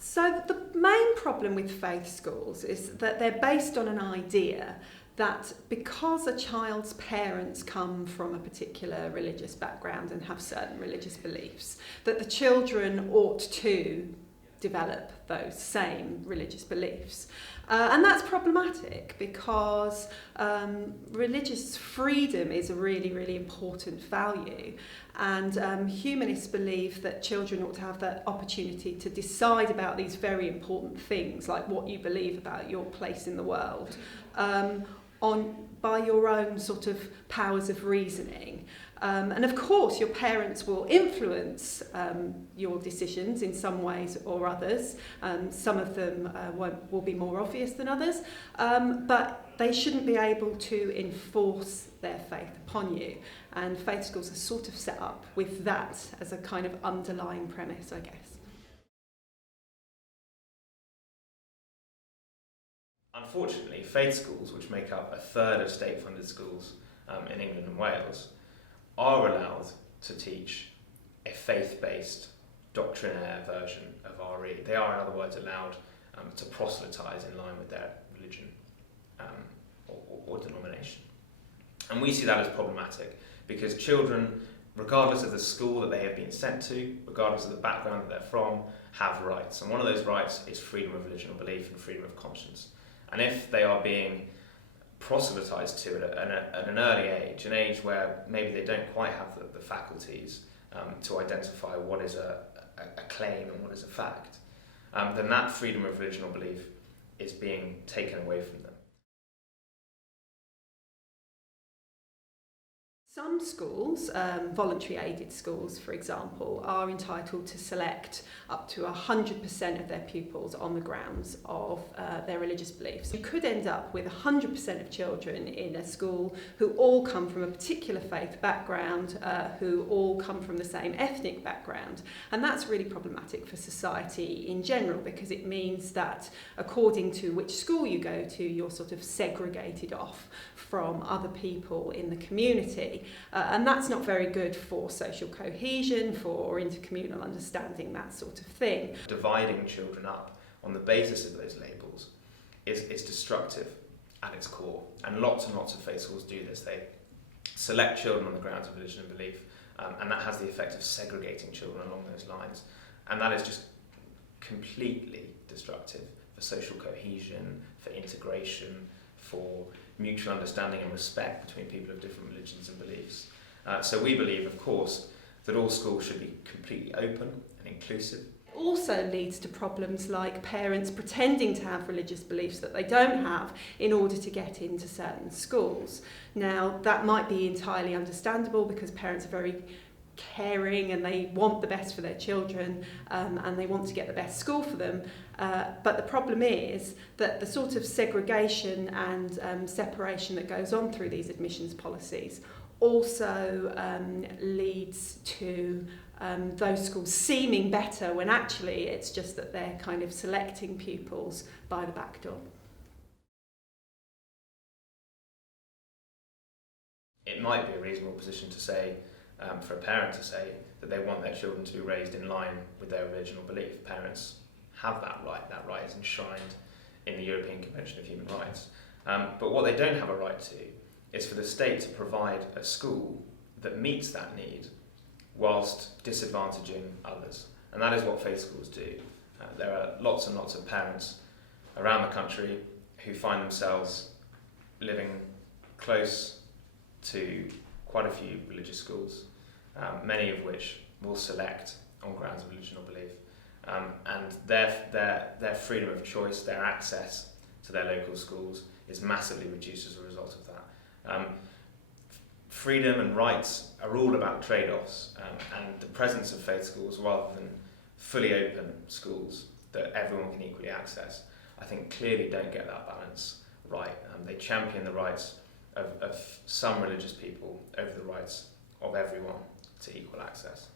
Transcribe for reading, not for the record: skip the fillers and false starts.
So the main problem with faith schools is that they're based on an idea that because a child's parents come from a particular religious background and have certain religious beliefs, that the children ought to develop those same religious beliefs. And that's problematic because religious freedom is a really, really important value. And humanists believe that children ought to have the opportunity to decide about these very important things, like what you believe about your place in the world, by your own sort of powers of reasoning. And of course, your parents will influence your decisions in some ways or others. Some of them will be more obvious than others, but they shouldn't be able to enforce their faith upon you. And faith schools are sort of set up with that as a kind of underlying premise, I guess. Unfortunately, faith schools, which make up a third of state-funded schools in England and Wales, are allowed to teach a faith-based doctrinaire version of RE. They are, in other words, allowed to proselytise in line with their religion or denomination. And we see that as problematic because children, regardless of the school that they have been sent to, regardless of the background that they're from, have rights. And one of those rights is freedom of religion or belief and freedom of conscience. And if they are being proselytised to at an early age, an age where maybe they don't quite have the faculties to identify what is a claim and what is a fact, then that freedom of religion or belief is being taken away from them. Some schools, voluntary aided schools for example, are entitled to select up to 100% of their pupils on the grounds of their religious beliefs. You could end up with 100% of children in a school who all come from a particular faith background, who all come from the same ethnic background, and that's really problematic for society in general because it means that according to which school you go to, you're sort of segregated off from other people in the community. And that's not very good for social cohesion, for intercommunal understanding, that sort of thing. Dividing children up on the basis of those labels is destructive at its core. And lots of faith schools do this. They select children on the grounds of religion and belief, and that has the effect of segregating children along those lines. And that is just completely destructive for social cohesion, for integration, for mutual understanding and respect between people of different religions and beliefs. So we believe, of course, that all schools should be completely open and inclusive. Also leads to problems like parents pretending to have religious beliefs that they don't have in order to get into certain schools. Now, that might be entirely understandable because parents are very caring and they want the best for their children and they want to get the best school for them. But the problem is that the sort of segregation and separation that goes on through these admissions policies also leads to those schools seeming better when actually it's just that they're kind of selecting pupils by the back door. It might be a reasonable position to say, for a parent to say that they want their children to be raised in line with their original belief. Parents have that right. That right is enshrined in the European Convention of Human Rights. But what they don't have a right to is for the state to provide a school that meets that need whilst disadvantaging others. And that is what faith schools do. There are lots and lots of parents around the country who find themselves living close to quite a few religious schools, many of which will select on grounds of religion or belief. And their freedom of choice, their access to their local schools is massively reduced as a result of that. Freedom and rights are all about trade-offs, and the presence of faith schools rather than fully open schools that everyone can equally access, I think clearly don't get that balance right. They champion the rights of some religious people over the rights of everyone to equal access.